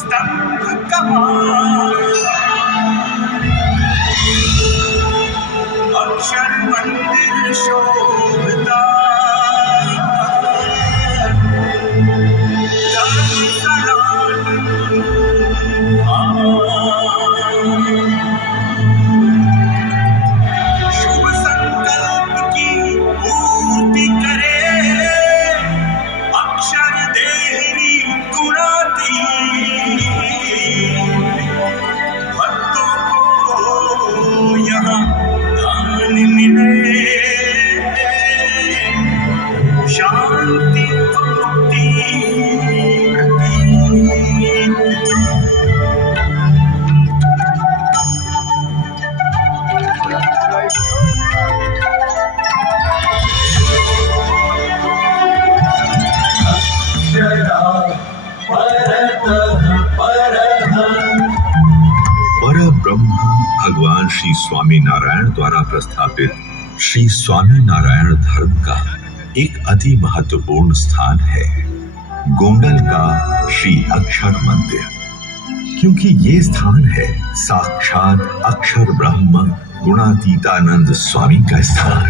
स्तंभ कमान, अक्षर मंदिर शोभता, शुभ संकल्प की पूर्ति करे, अक्षर देहरी गुणाती, भक्तों को यहाँ दान मिले, शांति मुक्ति परब्रह्म भगवान श्री स्वामी नारायण द्वारा प्रस्थापित श्री स्वामी नारायण धर्म का एक अति महत्वपूर्ण स्थान है गोंडल का श्री अक्षर मंदिर, क्योंकि ये स्थान है साक्षात अक्षर ब्रह्म गुणातीतानंद स्वामी का स्थान।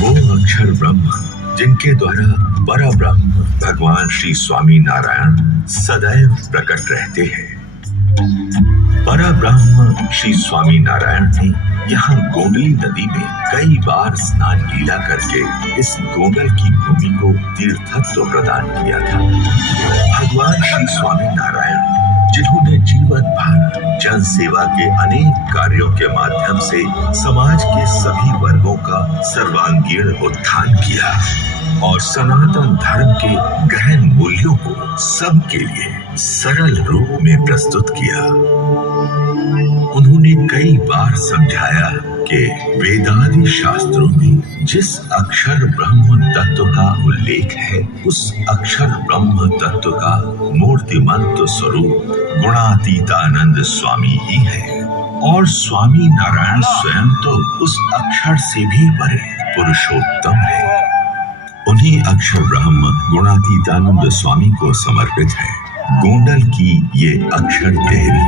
वो अक्षर ब्रह्म जिनके द्वारा परब्रह्म भगवान श्री स्वामी नारायण सदैव प्रकट रहते हैं। परब्रह्म श्री स्वामी नारायण ने यहाँ गोंडली नदी में कई बार स्नान लीला करके इस गोंडल की भूमि को तीर्थत्व प्रदान किया था। भगवान श्री स्वामी नारायण जिन्होंने जीवन भर जन सेवा के अनेक कार्यों के माध्यम से समाज के सभी वर्गों का सर्वांगीण उत्थान किया और सनातन धर्म के गहन मूल्यों को सबके लिए सरल रूप में प्रस्तुत किया। उन्होंने कई बार समझाया कि वेदादि शास्त्रों में जिस अक्षर ब्रह्म तत्व का उल्लेख है, उस अक्षर ब्रह्म तत्व का मूर्तिमंत स्वरूप गुणातीतानंद स्वामी ही है और स्वामी नारायण स्वयं तो उस अक्षर से भी परे पुरुषोत्तम है। उन्हीं अक्षर ब्रह्म गुणातीतानंद स्वामी को समर्पित है गोंडल की ये अक्षर देहरी।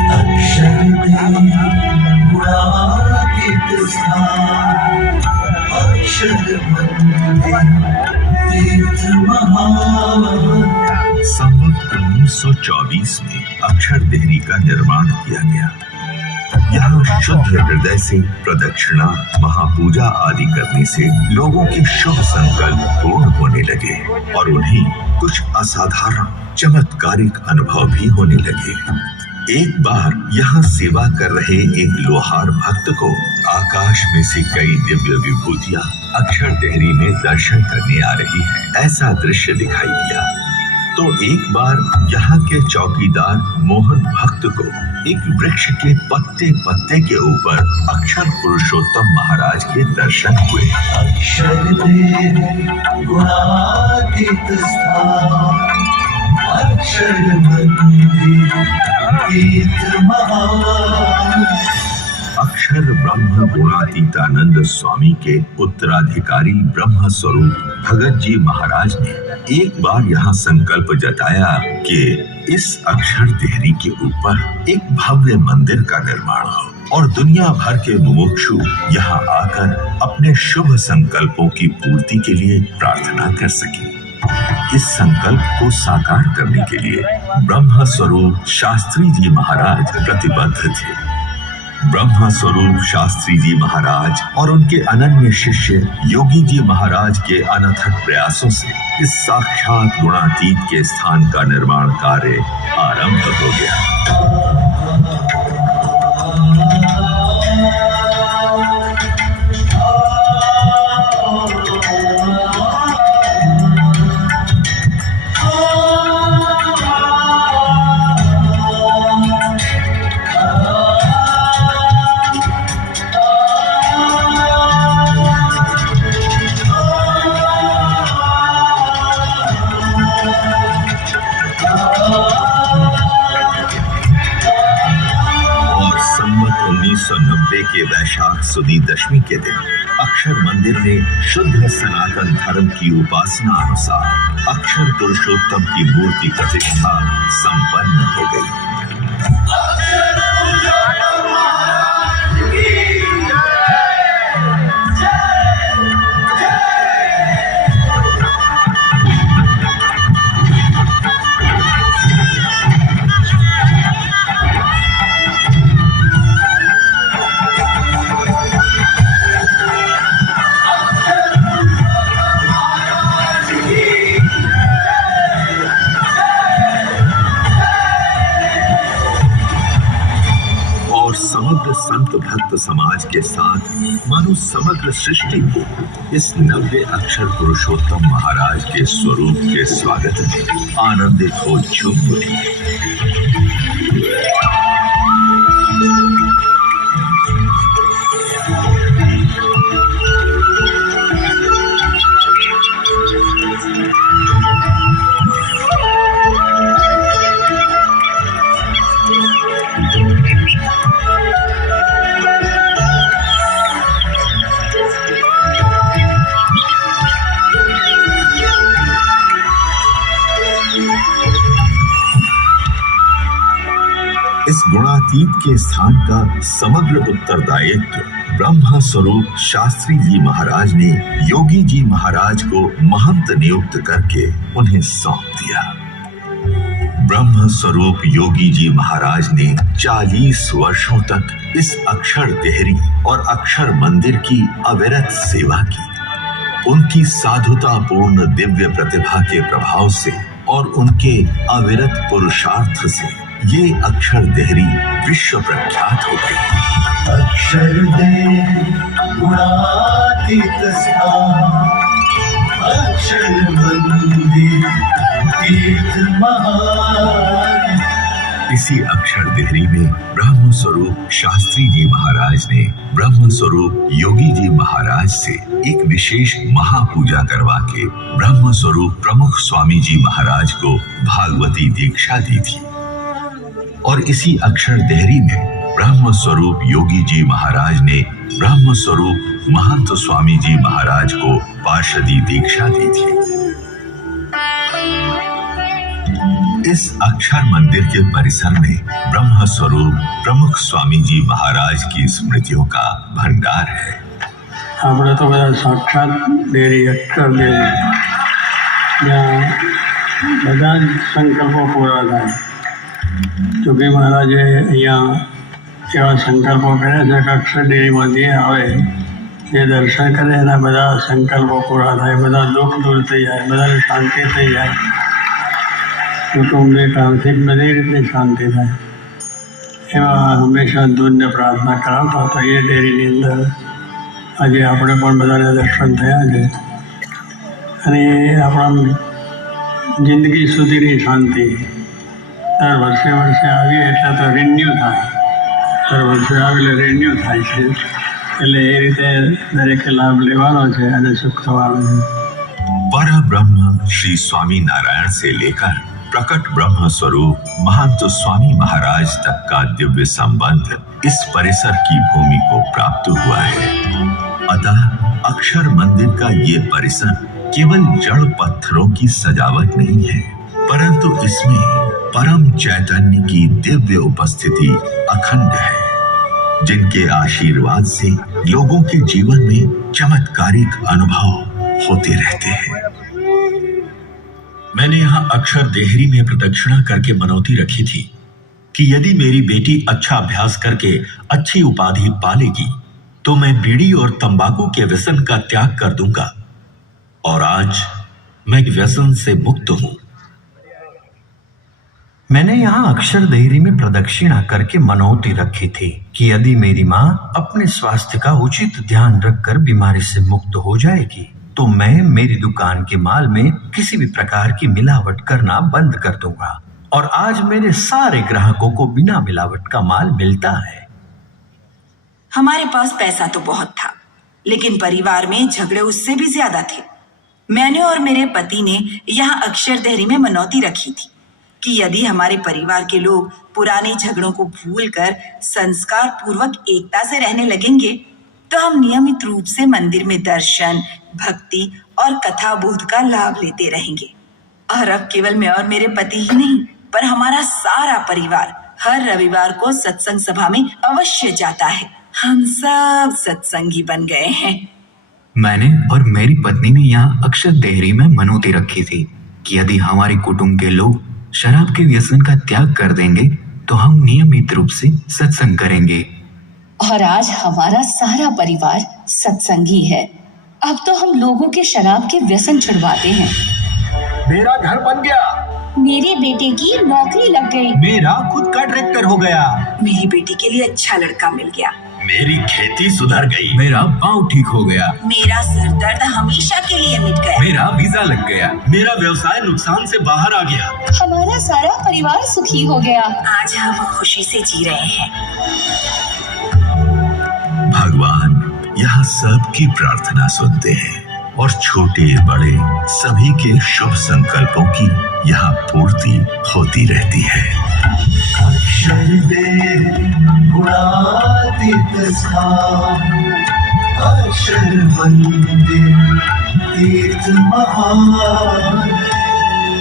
संवत 1924 में अक्षर देहरी का निर्माण किया गया। यहाँ शुद्ध हृदय से प्रदक्षिणा, महापूजा आदि करने से लोगों के शुभ संकल्प पूर्ण होने लगे और उन्हें कुछ असाधारण चमत्कारिक अनुभव भी होने लगे। एक बार यहाँ सेवा कर रहे एक लोहार भक्त को आकाश में से कई दिव्य विभूतियां अक्षर देहरी में दर्शन करने आ रही है, ऐसा दृश्य दिखाई दिया। तो एक बार यहाँ के चौकीदार मोहन भक्त को एक वृक्ष के पत्ते पत्ते के ऊपर अक्षर पुरुषोत्तम महाराज के दर्शन हुए। अक्षर ब्रह्म गुणातीतानंद स्वामी के उत्तराधिकारी ब्रह्म स्वरूप भगत जी महाराज ने एक बार यहाँ संकल्प जताया कि इस अक्षर देहरी के ऊपर एक भव्य मंदिर का निर्माण हो और दुनिया भर के मुमुक्षु यहाँ आकर अपने शुभ संकल्पों की पूर्ति के लिए प्रार्थना कर सके। इस संकल्प को साकार करने के लिए ब्रह्म स्वरूप शास्त्री जी महाराज प्रतिबद्ध थे। ब्रह्म स्वरूप शास्त्री जी महाराज और उनके अनन्य शिष्य योगी जी महाराज के अनथक प्रयासों से इस साक्षात गुणातीत के स्थान का निर्माण कार्य आरंभ हो गया। के वैशाख सुदी दशमी के दिन अक्षर मंदिर में शुद्ध सनातन धर्म की उपासना अनुसार अक्षर पुरुषोत्तम की मूर्ति प्रतिष्ठा संपन्न हो गई। समग्र संत भक्त समाज के साथ मानो समग्र सृष्टि को इस नव्य अक्षर पुरुषोत्तम महाराज के स्वरूप के स्वागत में आनंदित हो झूम उठी। इस गुणातीत के स्थान का समग्र उत्तरदायित्व ब्रह्म स्वरूप शास्त्री जी महाराज ने योगी जी महाराज को महंत नियुक्त करके उन्हें सौंप दिया। ब्रह्म स्वरूप योगी जी महाराज ने 40 वर्षों तक इस अक्षर देहरी और अक्षर मंदिर की अविरत सेवा की। उनकी साधुतापूर्ण दिव्य प्रतिभा के प्रभाव से और उनके अविरत पुरुषार्थ से ये अक्षर देहरी विश्व प्रख्यात हो गई। अक्षर देहरी गुणातीत स्थान, अक्षर मंदिर तीर्थ महान। इसी अक्षर देहरी में ब्रह्म स्वरूप शास्त्री जी महाराज ने ब्रह्म स्वरूप योगी जी महाराज से एक विशेष महापूजा करवा के ब्रह्म स्वरूप प्रमुख स्वामी जी महाराज को भागवती दीक्षा दी थी। और इसी अक्षर देहरी में ब्रह्म स्वरूप योगी जी महाराज ने ब्रह्म स्वरूप महंत स्वामी जी महाराज को पार्षदी दीक्षा दी थी। इस अक्षर मंदिर के परिसर में ब्रह्म स्वरूप प्रमुख स्वामी जी महाराज की स्मृतियों का भंडार है। આપણે તો બધા સાક્ષાત દેરી અક્ષર દેરી જ્યાં બધા જ સંકલ્પો પૂરા થાય। જોગી મહારાજે અહીંયા એવા સંકલ્પો કર્યા છે કે અક્ષર ડેરીમાં જે આવે જે દર્શન કરે એના બધા સંકલ્પો પૂરા થાય, બધા દુઃખ દૂર થઈ જાય, બધાને શાંતિ થઈ જાય, કુટુંબને આર્થિક બધી રીતે શાંતિ થાય। એવા હંમેશા દૂધને પ્રાર્થના કરાવતા હતા। એ ડેરીની અંદર આજે આપણે પણ બધાને દર્શન થયા છે અને આપણા જિંદગી સુધીની શાંતિ દર વર્ષે વર્ષે આવીએ એટલે તો રિન્યુ થાય, દર વર્ષે આવેલે રિન્યુ થાય છે, એટલે એ રીતે દરેકે લાભ લેવાનો છે અને સુખ થવાનું છે। पर ब्रह्म श्री स्वामी नारायण से लेकर प्रकट ब्रह्म स्वरूप महंत स्वामी महाराज तक का दिव्य संबंध इस परिसर की भूमि को प्राप्त हुआ है। अतः अक्षर मंदिर का ये परिसर केवल जड़ पत्थरों की सजावट नहीं है, परंतु इसमें परम चैतन्य की दिव्य उपस्थिति अखंड है, जिनके आशीर्वाद से लोगों के जीवन में चमत्कारिक अनुभव होते रहते हैं। मैंने यहाँ अक्षर देहरी में प्रदक्षिणा करके मनौती रखी थी कि यदि मेरी बेटी अच्छा अभ्यास करके अच्छी उपाधि पालेगी तो मैं बीड़ी और तंबाकू के व्यसन का त्याग कर दूंगा, और आज मैं व्यसन से मुक्त हूं। मैंने यहाँ अक्षर देहरी में प्रदक्षिणा करके मनौती रखी थी कि यदि मेरी माँ अपने स्वास्थ्य का उचित ध्यान रखकर बीमारी से मुक्त हो जाएगी तो मैं मेरी दुकान के माल में किसी भी प्रकार की मिलावट करना बंद कर दूंगा, और आज मेरे सारे ग्राहकों को बिना मिलावट का माल मिलता है। हमारे पास पैसा तो बहुत था, लेकिन परिवार में झगड़े उससे भी ज्यादा थे। मैंने और मेरे पति ने यहाँ अक्षर देहरी में मनौती रखी थी कि यदि हमारे परिवार के लोग पुराने झगड़ों को भूलकर संस्कार पूर्वक एकता से रहने लगेंगे तो हम नियमित रूप से मंदिर में दर्शन, भक्ति और कथा बोध का लाभ लेते रहेंगे। और अब केवल मैं और मेरे पति ही नहीं, पर हमारा सारा परिवार हर रविवार को सत्संग सभा में अवश्य जाता है। हम सब सत्संगी बन गए हैं। मैंने और मेरी पत्नी ने यहाँ अक्षर देहरी में मनौती रखी थी कि यदि हमारे कुटुंब के लोग शराब के व्यसन का त्याग कर देंगे तो हम नियमित रूप से सत्संग करेंगे। और आज हमारा सारा परिवार सत्संगी है। अब तो हम लोगों के शराब के व्यसन छुड़वाते हैं। मेरा घर बन गया, मेरे बेटे की नौकरी लग गई, मेरा खुद का ट्रैक्टर हो गया, मेरी बेटी के लिए अच्छा लड़का मिल गया, मेरी खेती सुधर गई, मेरा पाँव ठीक हो गया, मेरा सर दर्द हमेशा के लिए मिट गया, मेरा वीजा लग गया, मेरा व्यवसाय नुकसान से बाहर आ गया, हमारा सारा परिवार सुखी हो गया। आज हम खुशी से जी रहे हैं। भगवान यहाँ सबकी प्रार्थना सुनते हैं और छोटे बड़े सभी के शुभ संकल्पों की यहाँ पूर्ति होती रहती है। अक्षर देहरी गुणातीत स्थान, अक्षर मंदिर तीर्थ महान।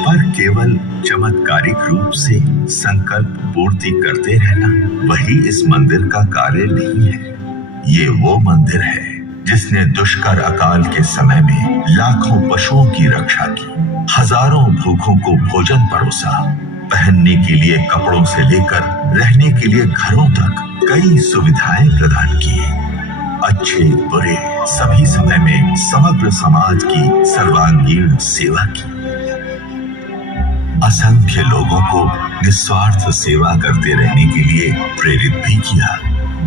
पर केवल चमत्कारिक रूप से संकल्प पूर्ति करते रहना वही इस मंदिर का कार्य नहीं है। ये वो मंदिर है जिसने दुष्कर अकाल के समय में लाखों पशुओं की रक्षा की, हजारों भूखों को भोजन परोसा, पहनने के लिए कपड़ों से लेकर रहने के लिए घरों तक कई सुविधाएं प्रदान की। अच्छे बुरे सभी समय में समग्र समाज की सर्वांगीण सेवा की। असंख्य लोगों को निस्वार्थ सेवा करते रहने के लिए प्रेरित भी किया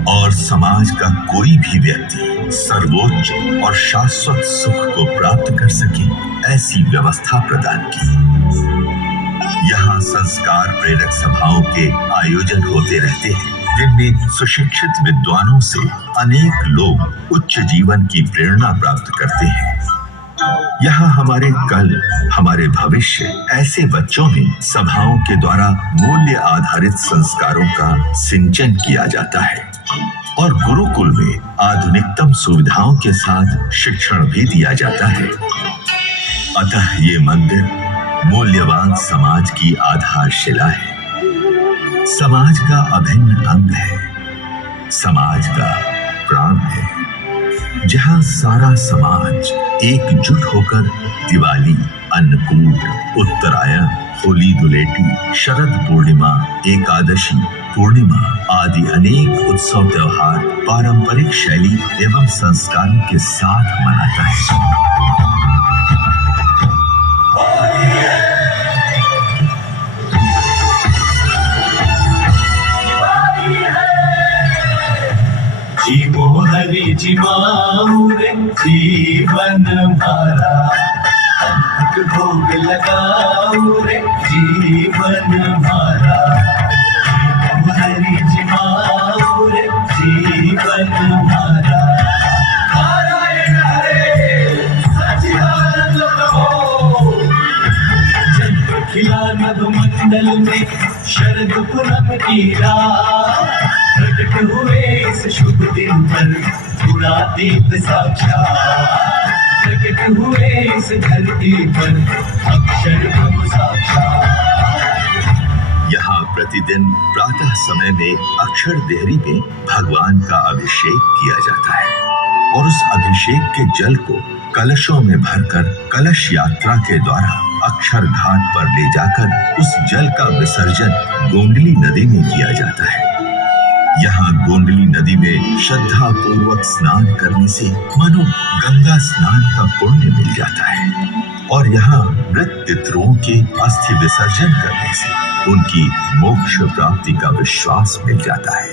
और समाज का कोई भी व्यक्ति सर्वोच्च और शाश्वत सुख को प्राप्त कर सके ऐसी व्यवस्था प्रदान की। यहाँ संस्कार प्रेरक सभाओं के आयोजन होते रहते हैं जिनमें सुशिक्षित विद्वानों से अनेक लोग उच्च जीवन की प्रेरणा प्राप्त करते हैं। यहाँ हमारे कल, हमारे भविष्य ऐसे बच्चों में सभाओं के द्वारा मूल्य आधारित संस्कारों का सिंचन किया जाता है और गुरुकुल में आधुनिकतम सुविधाओं के साथ शिक्षण भी दिया जाता है। अतः ये मंदिर मूल्यवान समाज की आधारशिला है, समाज का अभिन्न अंग है, समाज का प्राण है, जहाँ सारा समाज एकजुट होकर दिवाली, अन्नकूट, उत्तरायण, होली धुलेटी, शरद पूर्णिमा, एकादशी, पूर्णिमा आदि अनेक उत्सव त्योहार पारंपरिक शैली एवं संस्कारों के साथ मनाता है। जीवो हरि जीवाऊ रे जीवन मारा, अंत भोग लगाऊ रे जीवन मारा। जीवो हरि जीवाऊ रे जीवन मारा। नारायण हरे सच्चिदानंद प्रभो। जन्म खिला मधुमंडल में शरद पूनम की रात, प्रकट हुए इस शुभ दिन पर गुणातीत साक्षात। प्रकट हुए इस धरती पर अक्षर ब्रह्म साक्षात। यहाँ प्रतिदिन प्रातः समय में अक्षर देहरी में भगवान का अभिषेक किया जाता है और उस अभिषेक के जल को कलशों में भरकर कलश यात्रा के द्वारा अक्षर घाट पर ले जाकर उस जल का विसर्जन गोंडली नदी में किया जाता है। यहाँ गोंडली नदी में श्रद्धा पूर्वक स्नान करने से मानो गंगा स्नान का पुण्य मिल जाता है और यहाँ मृत पितरों के अस्थि विसर्जन करने से उनकी मोक्ष प्राप्ति का विश्वास मिल जाता है।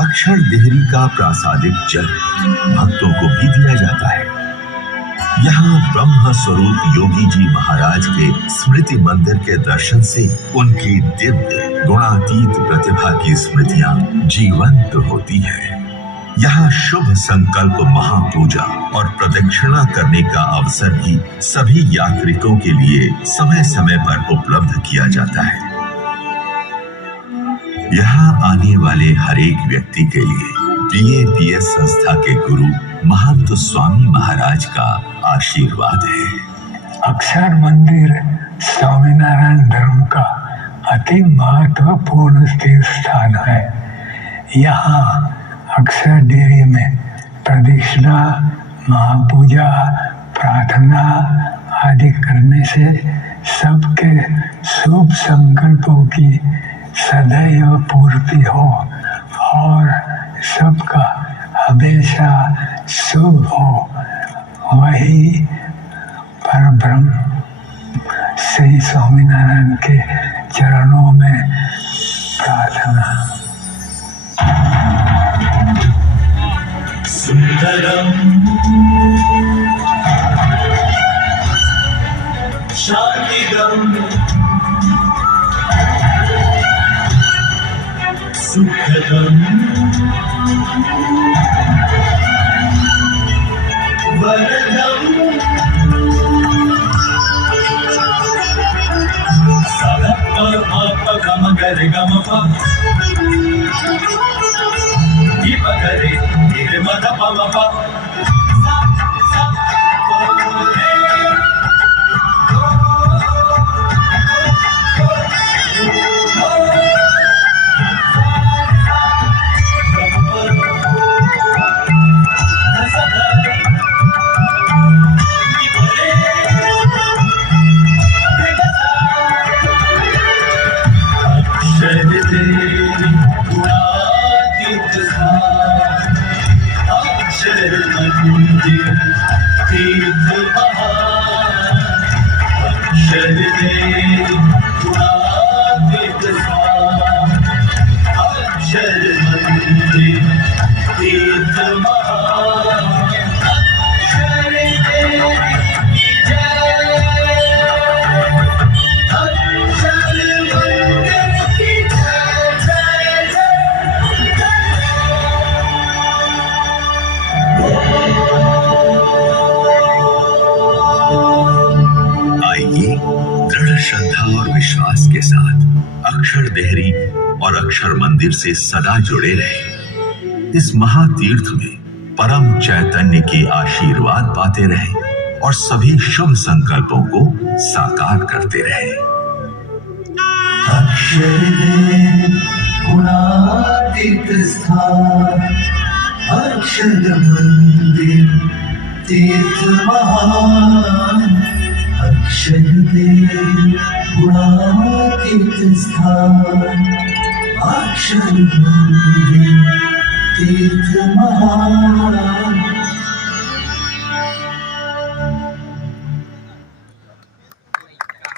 अक्षर देहरी का प्रासादिक जल भक्तों को भी दिया जाता है। यहाँ ब्रह्म स्वरूप योगी जी महाराज के स्मृति मंदिर के दर्शन से उनकी दिव्य गुणातीत प्रतिभा की स्मृतियां जीवंत होती है। यहाँ शुभ संकल्प महापूजा और प्रदक्षिणा करने का अवसर भी सभी यात्रिकों के लिए समय समय पर उपलब्ध किया जाता है। यहाँ आने वाले हर एक व्यक्ति के लिए BAPS संस्था के गुरु महंत स्वामी महाराज का आशीर्वाद है। अक्षर मंदिर स्वामीनारायण धर्म का अति महत्वपूर्ण तीर्थ स्थान है। यहाँ अक्षर डेरी में प्रदक्षिणा, महापूजा, प्रार्थना आदि करने से सबके शुभ संकल्पों की सदैव पूर्ति हो और सबका हमेशा शुभ हो, वही परब्रह्म श्री स्वामीनारायण के चरणों में प्रार्थना। सुंदरम शांतिदम सुखदम वरदम गम गरे गम परे मद पम अक्षर देहरी और अक्षर मंदिर से सदा जुड़े रहे। इस महातीर्थ में परम चैतन्य के आशीर्वाद पाते रहे और सभी शुभ संकल्पों को साकार करते रहे। अक्षर गुणातीत स्थान, अक्षर मंदिर तीर्थ महान। अक्षर गुणातीत स्थान, अक्षर मंदिर तीर्थ महान।